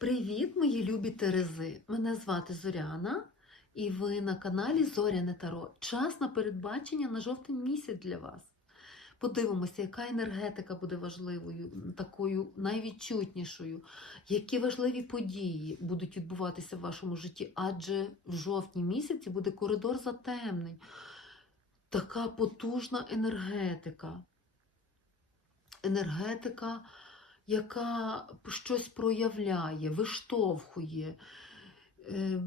Привіт, мої любі Терези! Мене звати Зоряна, і ви на каналі Зоряне Таро. Час на передбачення на жовтень місяць для вас. Подивимося, яка енергетика буде важливою, такою найвідчутнішою, які важливі події будуть відбуватися в вашому житті, адже в жовтні місяці буде коридор затемнень. Така потужна енергетика. Енергетика яка щось проявляє, виштовхує, е,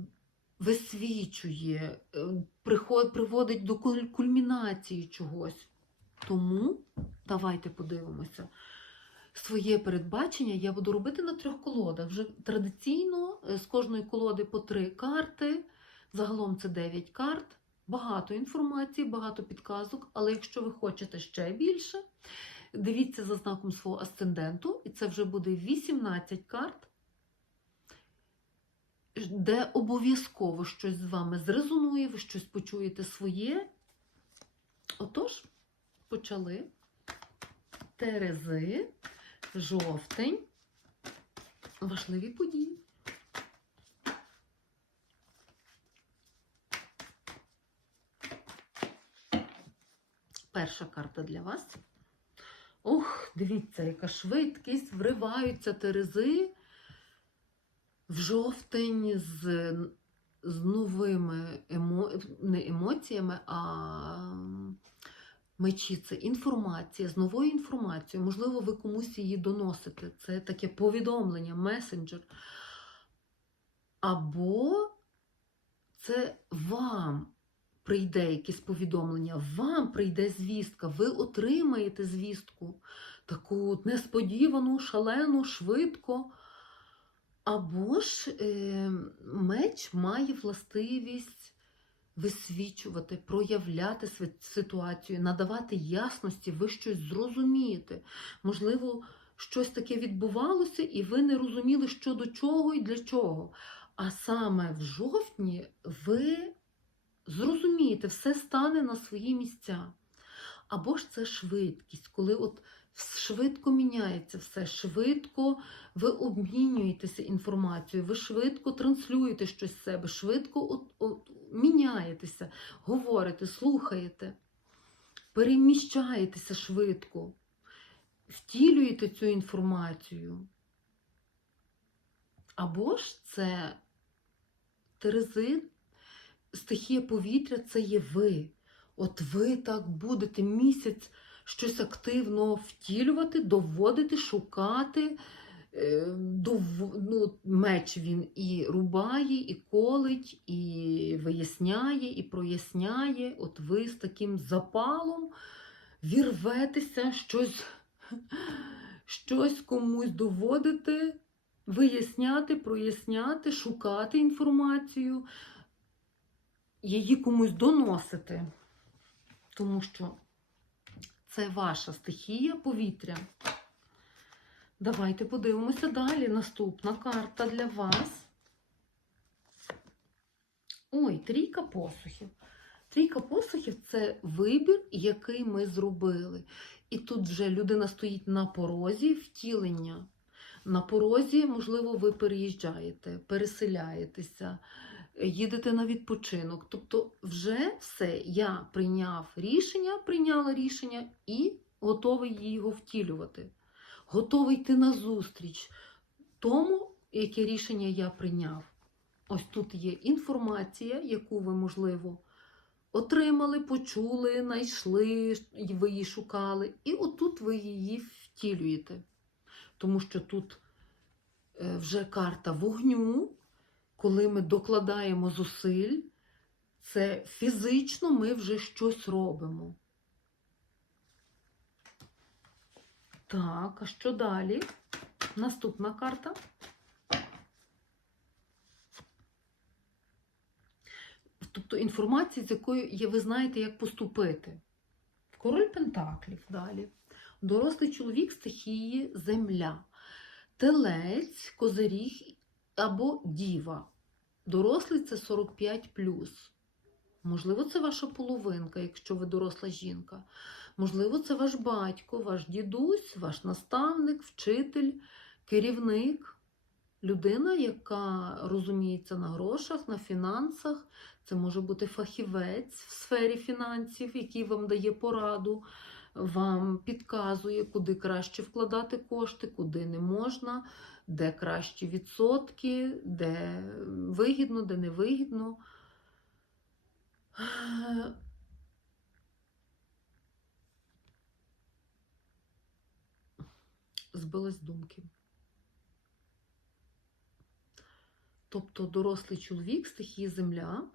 висвічує, е, приводить до кульмінації чогось. Тому давайте подивимося. Своє передбачення я буду робити на трьох колодах. Вже традиційно е, з кожної колоди по три карти. Загалом це 9 карт. Багато інформації, багато підказок, але якщо ви хочете ще більше, Дивіться за знаком свого асценденту, і це вже буде 18 карт, де обов'язково щось з вами зрезонує, ви щось почуєте своє. Отож, почали. Терези, жовтень, важливі події. Перша карта для вас. Ох, дивіться, яка швидкість, вриваються терези в жовтень з, з новими емо... не емоціями, а мечі це інформація, з новою інформацією. Можливо, ви комусь її доносите. Це таке повідомлення, месенджер. Або це вам прийде якесь повідомлення, вам прийде звістка, ви отримаєте звістку, таку несподівану, шалену, швидко. Або ж е, меч має властивість висвічувати, проявляти ситуацію, надавати ясності, ви щось зрозумієте. Можливо, щось таке відбувалося, і ви не розуміли, що до чого і для чого. А саме в жовтні ви зрозумієте, все стане на свої місця. Або ж це швидкість, коли от швидко міняється все, швидко ви обмінюєтеся інформацією, ви швидко транслюєте щось з себе, швидко от, от, міняєтеся, говорите, слухаєте, переміщаєтеся швидко, втілюєте цю інформацію. Або ж це терези, стихія повітря це є ви. От ви так будете місяць щось активно втілювати, доводити, шукати. Е, дов- ну, меч він і рубає, і колить, і виясняє, і проясняє. От ви з таким запалом вірветеся, щось, щось комусь доводити, виясняти, проясняти, шукати інформацію її комусь доносити, тому що це ваша стихія повітря. Давайте подивимося далі. Наступна карта для вас. Ой, трійка посухів. Трійка посухів це вибір, який ми зробили. І тут вже людина стоїть на порозі втілення. На порозі, можливо, ви переїжджаєте, переселяєтеся, їдете на відпочинок. Тобто, вже все, я прийняв рішення, прийняла рішення і готовий його втілювати. Готовий йти на зустріч тому, яке рішення я прийняв. Ось тут є інформація, яку ви, можливо, отримали, почули, знайшли, ви її шукали, і отут ви її втілюєте. Тому що тут е, вже карта вогню, коли ми докладаємо зусиль, це фізично ми вже щось робимо. Так, а що далі? Наступна карта. Тобто інформація, з якою є, ви знаєте, як поступити. Король Пентаклів далі. Дорослий чоловік стихії земля. Телець, козиріг або діва. Дорослий це 45. Можливо, це ваша половинка, якщо ви доросла жінка. Можливо, це ваш батько, ваш дідусь, ваш наставник, вчитель, керівник. людина, яка розуміється на грошах, на фінансах. Це може бути фахівець в сфері фінансів, який вам дає пораду, вам підказує, куди краще вкладати кошти, куди не можна, де кращі відсотки, де вигідно, де не вигідно. Збилась думки. Тобто дорослий чоловік, стихії земля,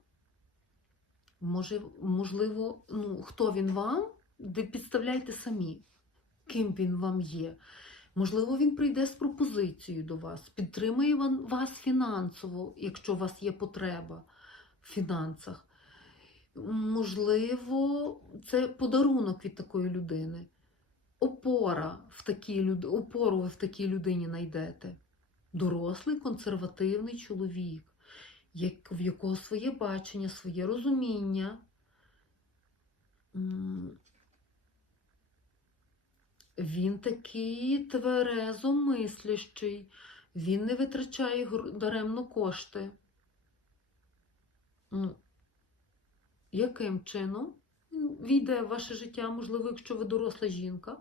може, можливо, ну, хто він вам, де підставляйте самі, ким він вам є. Можливо, він прийде з пропозицією до вас, підтримує вас фінансово, якщо у вас є потреба в фінансах. Можливо, це подарунок від такої людини. Опора в такій опору ви в такій людині знайдете. Дорослий консервативний чоловік, як... в якого своє бачення, своє розуміння. Він такий тверезо мислящий, він не витрачає даремно кошти. Ну, яким чином війде в ваше життя? Можливо, якщо ви доросла жінка,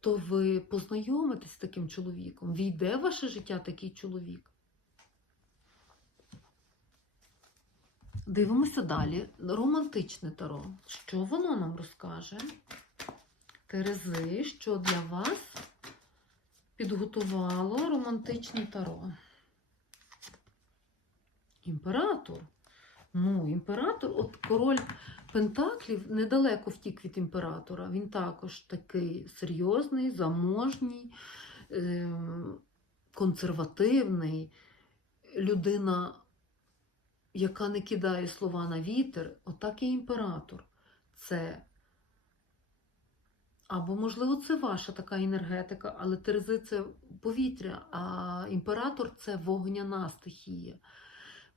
то ви познайомитесь з таким чоловіком. Війде в ваше життя такий чоловік. Дивимося далі. Романтичне таро. Що воно нам розкаже? Терези, що для вас підготувало романтичне таро. Імператор. Ну, імператор, от король Пентаклів недалеко втік від імператора. Він також такий серйозний, заможній, ем, консервативний, людина, яка не кидає слова на вітер, отак і імператор. Це або, можливо, це ваша така енергетика, але Терези це повітря, а імператор це вогняна стихія.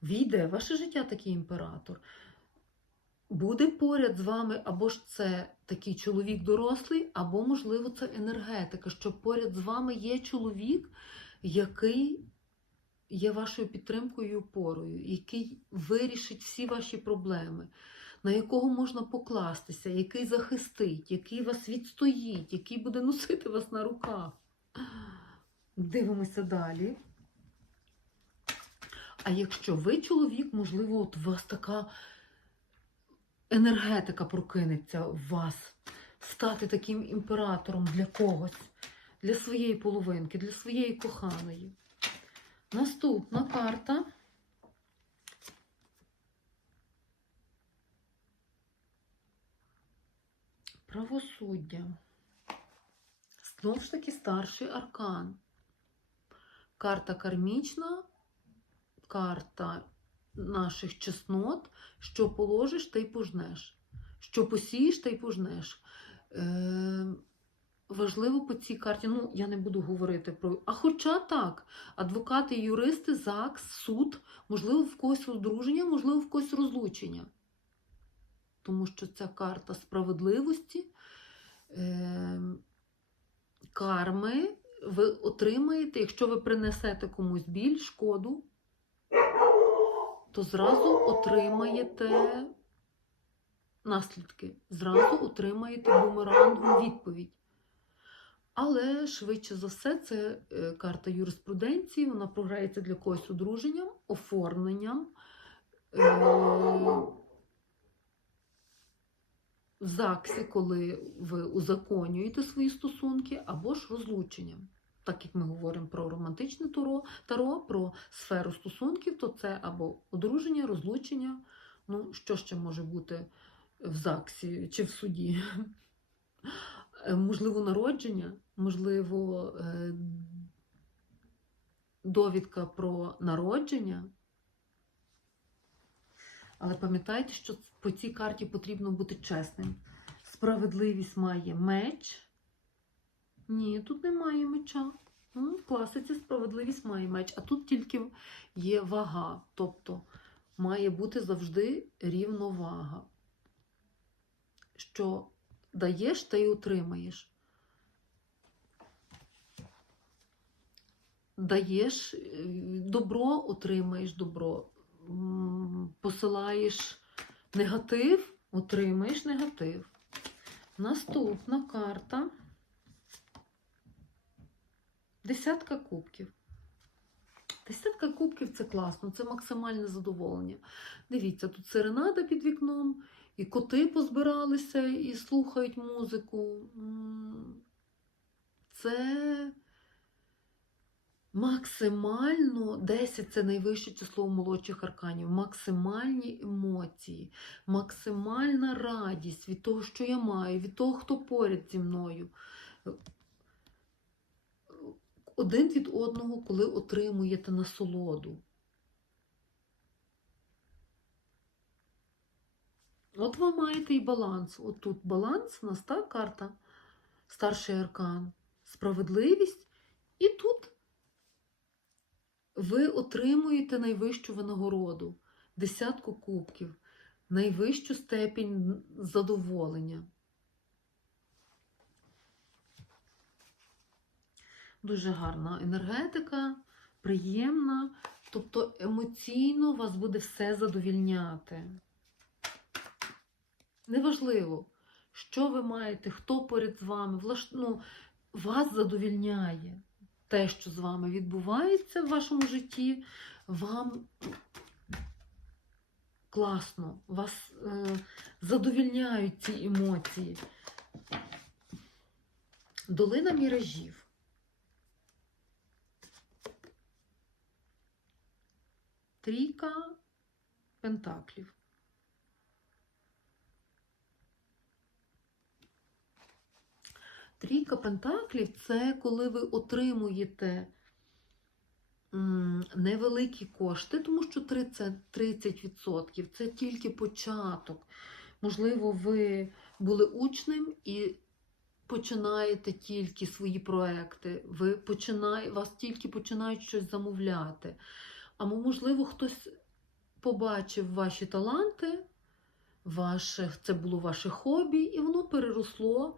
Війде ваше життя такий імператор. Буде поряд з вами, або ж це такий чоловік дорослий, або, можливо, це енергетика, що поряд з вами є чоловік, який є вашою підтримкою і опорою, який вирішить всі ваші проблеми, на якого можна покластися, який захистить, який вас відстоїть, який буде носити вас на руках. Дивимося далі. А якщо ви чоловік, можливо, от у вас така енергетика прокинеться в вас, стати таким імператором для когось, для своєї половинки, для своєї коханої. Наступна карта. Правосуддя. Знову ж таки старший аркан. Карта кармічна, карта наших чеснот, що положиш, та й пожнеш. Що посієш, та й пожнеш. Е, важливо по цій карті, ну, я не буду говорити про. А хоча так, адвокати, юристи, ЗАГС, суд, можливо, в когось одруження, можливо, в когось розлучення. Тому що ця карта справедливості, е, карми ви отримаєте, якщо ви принесете комусь біль, шкоду, то зразу отримаєте наслідки, зразу отримаєте бумерангом відповідь. Але швидше за все, це е, карта юриспруденції, вона програється для когось одруженням, оформленням. Е, в ЗАГСі, коли ви узаконюєте свої стосунки, або ж розлученням. Так як ми говоримо про романтичне таро, таро, про сферу стосунків, то це або одруження, розлучення. Ну, що ще може бути в ЗАГСі чи в суді? Е, Можливо, народження, можливо, е, довідка про народження. Але пам'ятайте, що по цій карті потрібно бути чесним. Справедливість має меч. Ні, тут немає меча. М, В класиці справедливість має меч, а тут тільки є вага. Тобто має бути завжди рівновага. Що даєш, та й отримаєш. даєш е, добро, отримаєш добро. Посилаєш негатив, отримаєш негатив. Наступна карта. Десятка кубків. Десятка кубків це класно, це максимальне задоволення. Дивіться, тут серенада під вікном, і коти позбиралися і слухають музику. Це максимально 10 це найвище число молодших арканів. Максимальні емоції, максимальна радість від того, що я маю, від того, хто поряд зі мною. Один від одного, коли отримуєте насолоду. От ви маєте і баланс. От тут баланс, у нас та карта, старший аркан, справедливість. І тут ви отримуєте найвищу винагороду, десятку кубків, найвищу степінь задоволення. Дуже гарна енергетика, приємна, тобто емоційно вас буде все задовільняти. Неважливо, що ви маєте, хто перед вами, ну, вас задовільняє те, що з вами відбувається в вашому житті, вам класно, вас е, задовільняють ці емоції. Долина міражів. Трійка пентаклів. Трійка пентаклів це коли ви отримуєте невеликі кошти, тому що 30%, 30% це тільки початок. Можливо, ви були учнем і починаєте тільки свої проекти, ви починає, вас тільки починають щось замовляти. Або, можливо, хтось побачив ваші таланти, ваше, це було ваше хобі, і воно переросло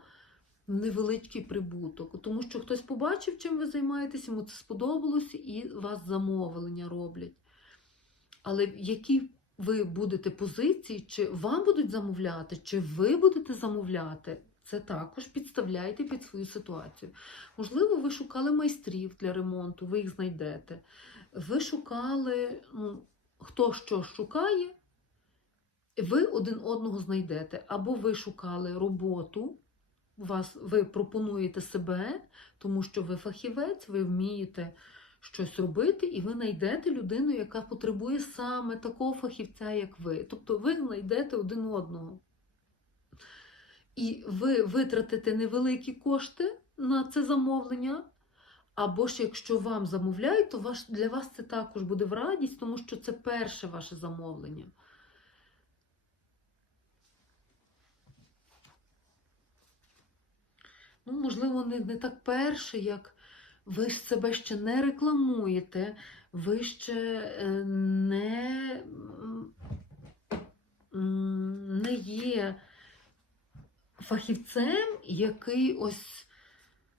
невеличкий прибуток. Тому що хтось побачив, чим ви займаєтесь, йому це сподобалось, і вас замовлення роблять. Але в якій ви будете позиції, чи вам будуть замовляти, чи ви будете замовляти, це також підставляйте під свою ситуацію. Можливо, ви шукали майстрів для ремонту, ви їх знайдете. Ви шукали, ну, хто що шукає, ви один одного знайдете. Або ви шукали роботу, вас, ви пропонуєте себе, тому що ви фахівець, ви вмієте щось робити, і ви знайдете людину, яка потребує саме такого фахівця, як ви. Тобто ви знайдете один одного. І ви витратите невеликі кошти на це замовлення. Або ж якщо вам замовляють, то для вас це також буде в радість, тому що це перше ваше замовлення. Ну, можливо, не, не так перше, як ви ж себе ще не рекламуєте, ви ще е, не, не є фахівцем, який ось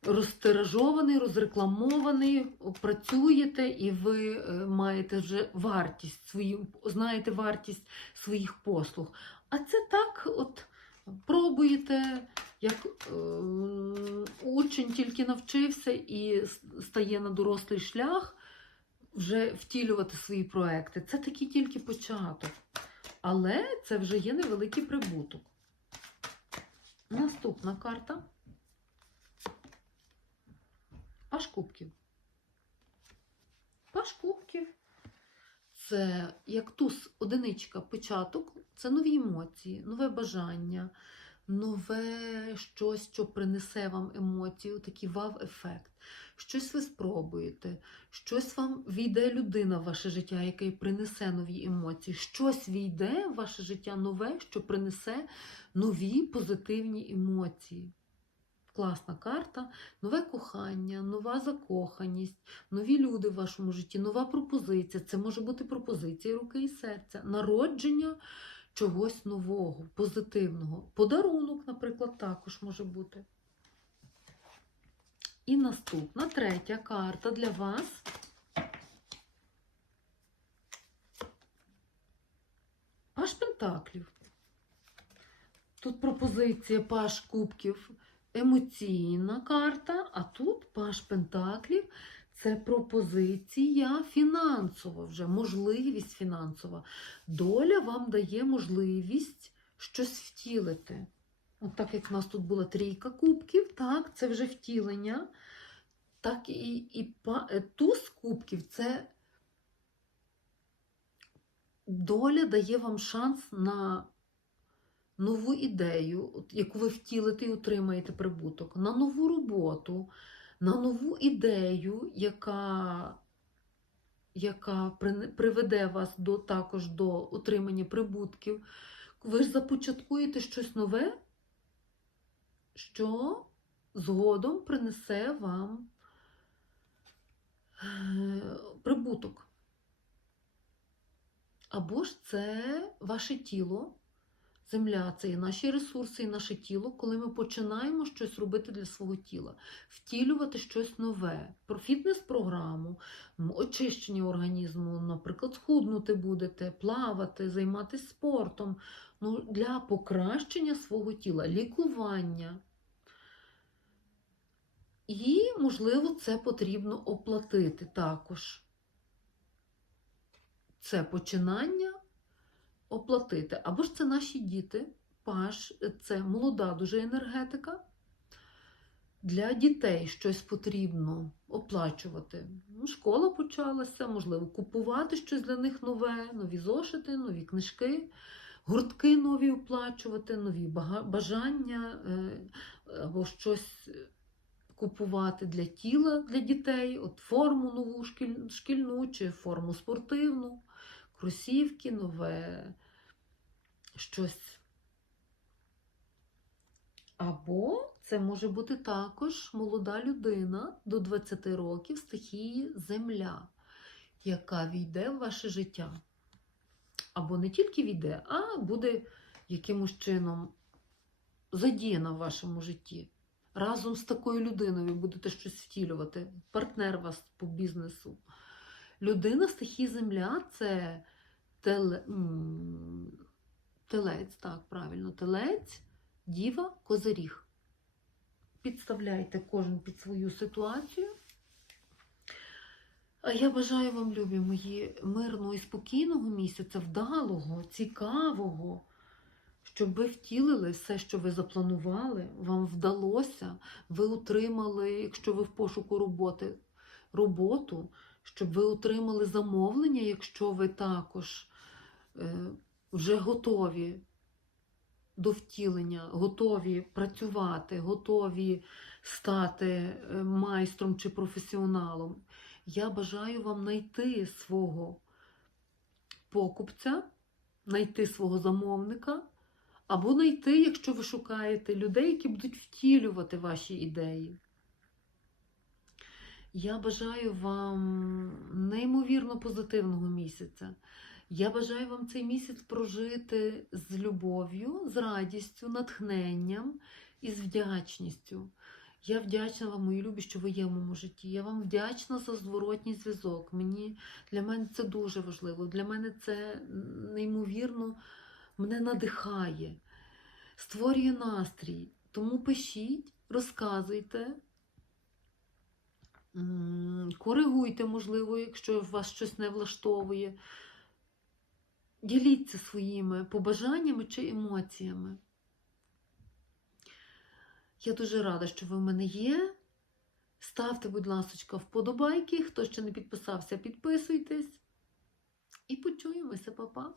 розтиражований, розрекламований, працюєте, і ви е, маєте вже вартість свою, знаєте вартість своїх послуг. А це так, от пробуєте, як е, учень тільки навчився і стає на дорослий шлях вже втілювати свої проекти. Це такий тільки початок. Але це вже є невеликий прибуток. Наступна карта. Паш кубків. Паш кубків це як туз, одиничка, початок, це нові емоції, нове бажання, нове щось, що принесе вам емоцію, такий вав-ефект. Щось ви спробуєте, щось вам війде людина в ваше життя, яка принесе нові емоції. Щось війде в ваше життя нове, що принесе нові позитивні емоції. Класна карта, нове кохання, нова закоханість, нові люди в вашому житті, нова пропозиція. Це може бути пропозиція руки і серця, народження чогось нового, позитивного. Подарунок, наприклад, також може бути. І наступна третя карта для вас. Паш Пентаклів. Тут пропозиція Паш Кубків емоційна карта, а тут Паш Пентаклів це пропозиція фінансова, вже можливість фінансова. Доля вам дає можливість щось втілити. От так як в нас тут була трійка кубків, так, це вже втілення. Так і, і е, туз кубків це доля дає вам шанс на нову ідею, яку ви втілите і отримаєте прибуток, на нову роботу, на нову ідею, яка, яка приведе вас до, також до отримання прибутків. Ви ж започаткуєте щось нове, що згодом принесе вам е, прибуток. Або ж це ваше тіло, земля це і наші ресурси, і наше тіло, коли ми починаємо щось робити для свого тіла, втілювати щось нове, про фітнес-програму, очищення організму, наприклад, схуднути будете, плавати, займатися спортом, ну, для покращення свого тіла, лікування. І, можливо, це потрібно оплатити також. Це починання оплатити. Або ж це наші діти, паш, це молода дуже енергетика. Для дітей щось потрібно оплачувати. Ну, Школа почалася, можливо, купувати щось для них нове, нові зошити, нові книжки, гуртки нові оплачувати, нові бажання е, або щось купувати для тіла для дітей, от форму нову шкільну чи форму спортивну, кросівки, нове щось. Або це може бути також молода людина до 20 років стихії земля, яка війде в ваше життя. Або не тільки війде, а буде якимось чином задіяна в вашому житті. Разом з такою людиною ви будете щось втілювати, партнер вас по бізнесу. Людина стихії земля це теле, телець, так, правильно, телець, діва, козиріг. Підставляйте кожен під свою ситуацію. А я бажаю вам, любі мої, мирного і спокійного місяця, вдалого, цікавого, щоб ви втілили все, що ви запланували, вам вдалося, ви отримали, якщо ви в пошуку роботи, роботу, щоб ви отримали замовлення, якщо ви також е, вже готові до втілення, готові працювати, готові стати е, майстром чи професіоналом. Я бажаю вам знайти свого покупця, знайти свого замовника, або знайти, якщо ви шукаєте людей, які будуть втілювати ваші ідеї. Я бажаю вам неймовірно позитивного місяця. Я бажаю вам цей місяць прожити з любов'ю, з радістю, натхненням і з вдячністю. Я вдячна вам, мої любі, що ви є в моєму житті. Я вам вдячна за зворотній зв'язок. Мені, для мене це дуже важливо. Для мене це неймовірно мене надихає, створює настрій. Тому пишіть, розказуйте, коригуйте, можливо, якщо вас щось не влаштовує. Діліться своїми побажаннями чи емоціями. Я дуже рада, що ви в мене є. Ставте, будь ласка, вподобайки. Хто ще не підписався, підписуйтесь. І почуємося, па-па.